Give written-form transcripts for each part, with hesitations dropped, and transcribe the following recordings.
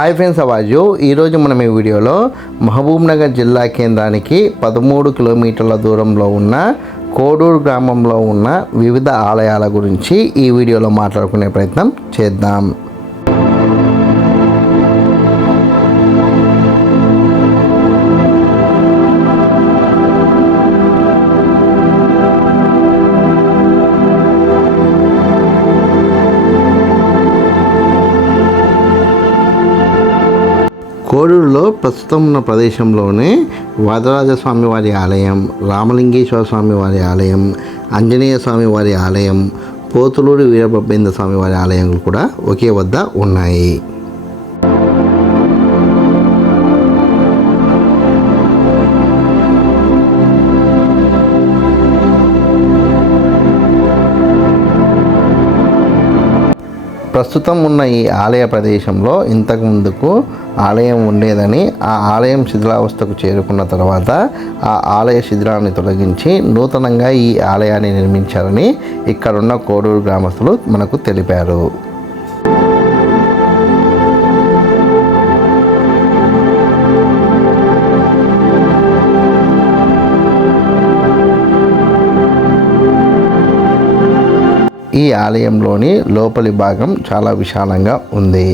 Hi friends, అవాజు ఈరోజు మనం ఈ వీడియోలో మహబూబ్నగర్ జిల్లా కేంద్రానికి 13 కిలోమీటర్ల దూరంలో ఉన్న కోడూరు గ్రామంలో ఉన్న వివిధ ఆలయాల గురించి ఈ వీడియోలో మాట్లాడుకునే ప్రయత్నం చేద్దాం. కోడూరులో ప్రస్తుతం ఉన్న ప్రదేశంలోనే వరదరాజస్వామి వారి ఆలయం, రామలింగేశ్వర స్వామి వారి ఆలయం, ఆంజనేయ స్వామి వారి ఆలయం, పోతులూరి వీరబ్రహ్మేంద్ర స్వామి వారి ఆలయాలు కూడా ఒకే వద్ద ఉన్నాయి. ప్రస్తుతం ఉన్న ఈ ఆలయ ప్రదేశంలో ఇంతకు ముందుకు ఆలయం ఉండేదని, ఆ ఆలయం శిథిలావస్థకు చేరుకున్న తర్వాత ఆ ఆలయ శిథిలాన్ని తొలగించి నూతనంగా ఈ ఆలయాన్ని నిర్మించారని ఇక్కడున్న కోడూరు గ్రామస్తులు మనకు తెలిపారు. ఈ ఆలయంలోని లోపలి భాగం చాలా విశాలంగా ఉంది.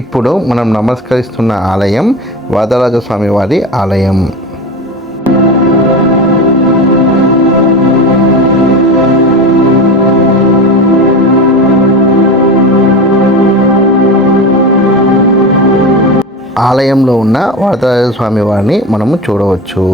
ఇప్పుడు మనం నమస్కరిస్తున్న ఆలయం వరదరాజస్వామి వారి ఆలయం. ఆలయంలో ఉన్న వరదరాజస్వామి వారిని మనము చూడవచ్చు.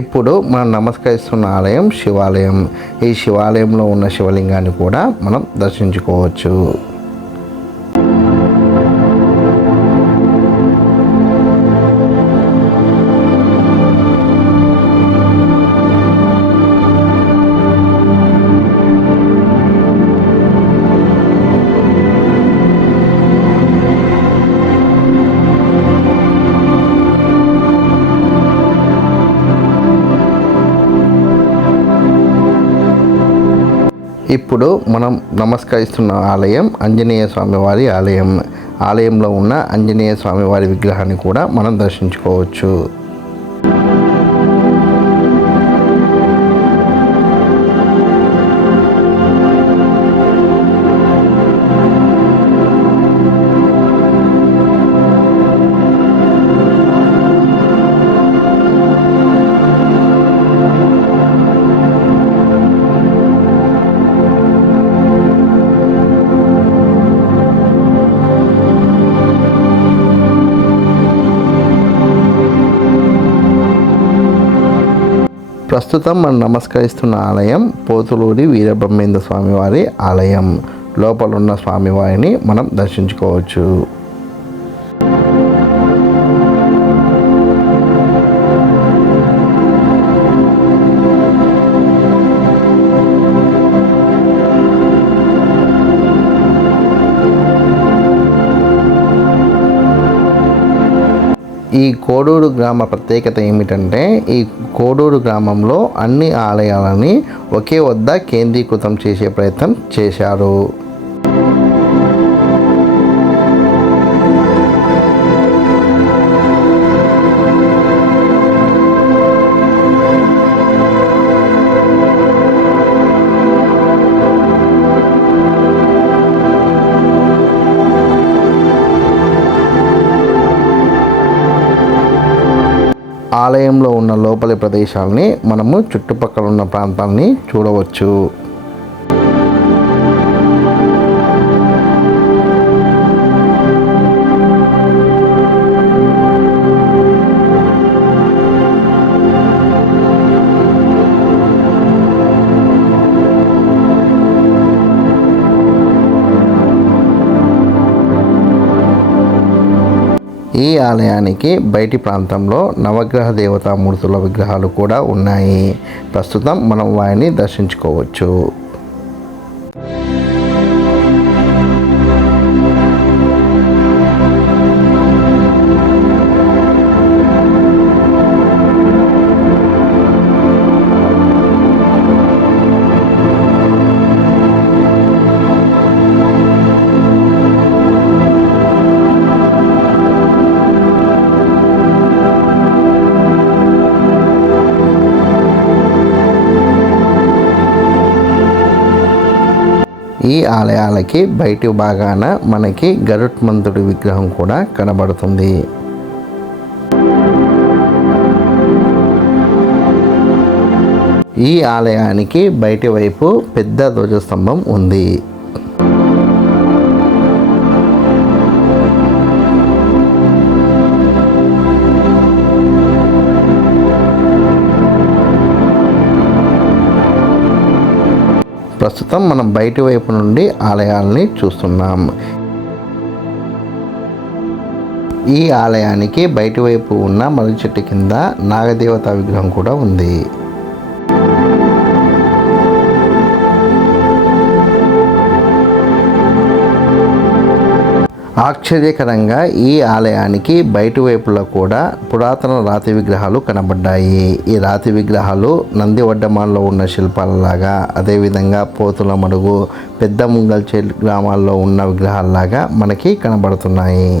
ఇప్పుడు మనం నమస్కరిస్తున్న ఆలయం శివాలయం. ఈ శివాలయంలో ఉన్న శివలింగాన్ని కూడా మనం దర్శించుకోవచ్చు. ఇప్పుడు మనం నమస్కరిస్తున్న ఆలయం ఆంజనేయ స్వామి వారి ఆలయం. ఆలయంలో ఉన్న ఆంజనేయ స్వామి వారి విగ్రహాన్ని కూడా మనం దర్శించుకోవచ్చు. ప్రస్తుతం మనం నమస్కరిస్తున్న ఆలయం పోతులూరి వీరబ్రహ్మేంద్ర స్వామి వారి ఆలయం. లోపలున్న స్వామివారిని మనం దర్శించుకోవచ్చు. ఈ కోడూరు గ్రామ ప్రత్యేకత ఏమిటంటే, ఈ కోడూరు గ్రామంలో అన్ని ఆలయాలని ఒకే వద్ద కేంద్రీకృతం చేసే ప్రయత్నం చేశారు. ఆలయంలో ఉన్న లోపలి ప్రదేశాలని మనము చుట్టుపక్కల ఉన్న ప్రాంతాలని చూడవచ్చు. ఈ ఆలయానికి బయటి ప్రాంతంలో నవగ్రహ దేవతామూర్తుల విగ్రహాలు కూడా ఉన్నాయి. ప్రస్తుతం మనం వారిని దర్శించుకోవచ్చు. ఈ ఆలయాలకి బయటి భాగాన మనకి గరుత్మంతుడి విగ్రహం కూడా కనబడుతుంది. ఈ ఆలయానికి బయటి వైపు పెద్ద ధ్వజస్తంభం ఉంది. ప్రస్తుతం మనం బయటి వైపు నుండి ఆలయాల్ని చూస్తున్నాం. ఈ ఆలయానికి బయటి వైపు ఉన్న మర్రి చెట్టు కింద నాగదేవత విగ్రహం కూడా ఉంది. ఆశ్చర్యకరంగా ఈ ఆలయానికి బయటి వైపులో కూడా పురాతన రాతి విగ్రహాలు కనబడ్డాయి. ఈ రాతి విగ్రహాలు నంది వడ్డమాల్లో ఉన్న శిల్పాలలాగా, అదేవిధంగా పోతుల మడుగు, పెద్ద ముంగల్చేల్ గ్రామాల్లో ఉన్న విగ్రహాలలాగా మనకి కనబడుతున్నాయి.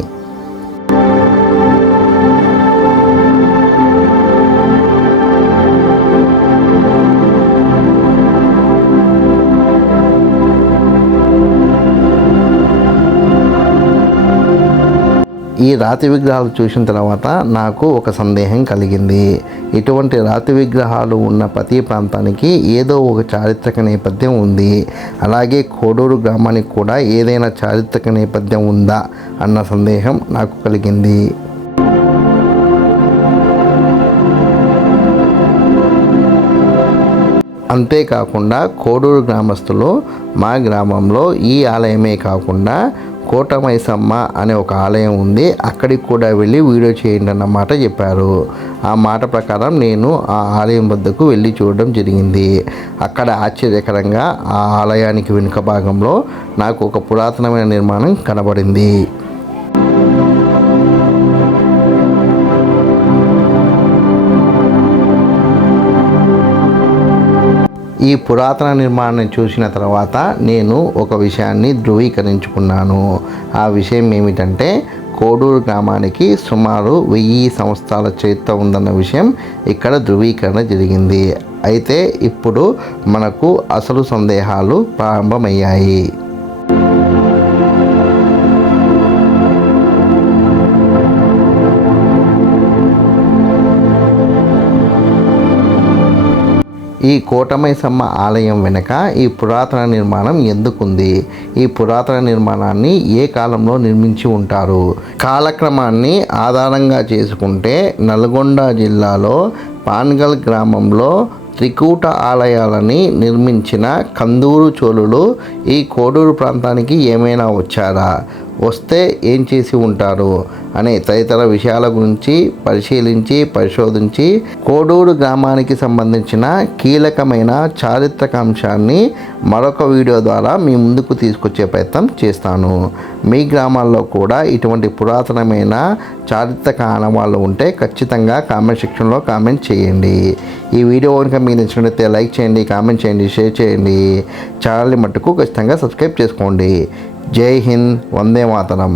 ఈ రాతి విగ్రహాలు చూసిన తర్వాత నాకు ఒక సందేహం కలిగింది. ఇటువంటి రాతి విగ్రహాలు ఉన్న ప్రతి ప్రాంతానికి ఏదో ఒక చారిత్రక నేపథ్యం ఉంది. అలాగే కోడూరు గ్రామానికి కూడా ఏదైనా చారిత్రక నేపథ్యం ఉందా అన్న సందేహం నాకు కలిగింది. అంతేకాకుండా కోడూరు గ్రామస్తులు మా గ్రామంలో ఈ ఆలయమే కాకుండా కోటమైసమ్మ అనే ఒక ఆలయం ఉంది, అక్కడికి కూడా వెళ్ళి వీడియో చేయండి అన్నమాట చెప్పారు. ఆ మాట ప్రకారం నేను ఆ ఆలయం వద్దకు వెళ్ళి చూడడం జరిగింది. అక్కడ ఆశ్చర్యకరంగా ఆ ఆలయానికి వెనుక భాగంలో నాకు ఒక పురాతనమైన నిర్మాణం కనబడింది. ఈ పురాతన నిర్మాణాన్ని చూసిన తర్వాత నేను ఒక విషయాన్ని ధృవీకరించుకున్నాను. ఆ విషయం ఏమిటంటే కోడూరు గ్రామానికి సుమారు 1000 సంవత్సరాల చరిత్ర ఉందన్న విషయం ఇక్కడ ధృవీకరణ జరిగింది. అయితే ఇప్పుడు మనకు అసలు సందేహాలు ప్రారంభమయ్యాయి. ఈ కోటమైసమ్మ ఆలయం వెనుక ఈ పురాతన నిర్మాణం ఎందుకుంది? ఈ పురాతన నిర్మాణాన్ని ఏ కాలంలో నిర్మించి ఉంటారు? కాలక్రమాన్ని ఆధారంగా చేసుకుంటే నల్గొండ జిల్లాలో పాన్గల్ గ్రామంలో త్రికూట ఆలయాలని నిర్మించిన కందూరు చోళులు ఈ కోడూరు ప్రాంతానికి ఏమైనా వచ్చారా, వస్తే ఏం చేసి ఉంటారు అనే తదితర విషయాల గురించి పరిశోధించి కోడూరు గ్రామానికి సంబంధించిన కీలకమైన చారిత్రక అంశాన్ని మరొక వీడియో ద్వారా మీ ముందుకు తీసుకొచ్చే ప్రయత్నం చేస్తాను. మీ గ్రామాల్లో కూడా ఇటువంటి పురాతనమైన చారిత్రక ఆనవాళ్ళు ఉంటే ఖచ్చితంగా కామెంట్ సెక్షన్లో కామెంట్ చేయండి. ఈ వీడియో కనుక మీకు నచ్చినట్లయితే లైక్ చేయండి, కామెంట్ చేయండి, షేర్ చేయండి. ఛానల్ని మట్టుకు ఖచ్చితంగా సబ్స్క్రైబ్ చేసుకోండి. జై హింద్, వందే మాతరం.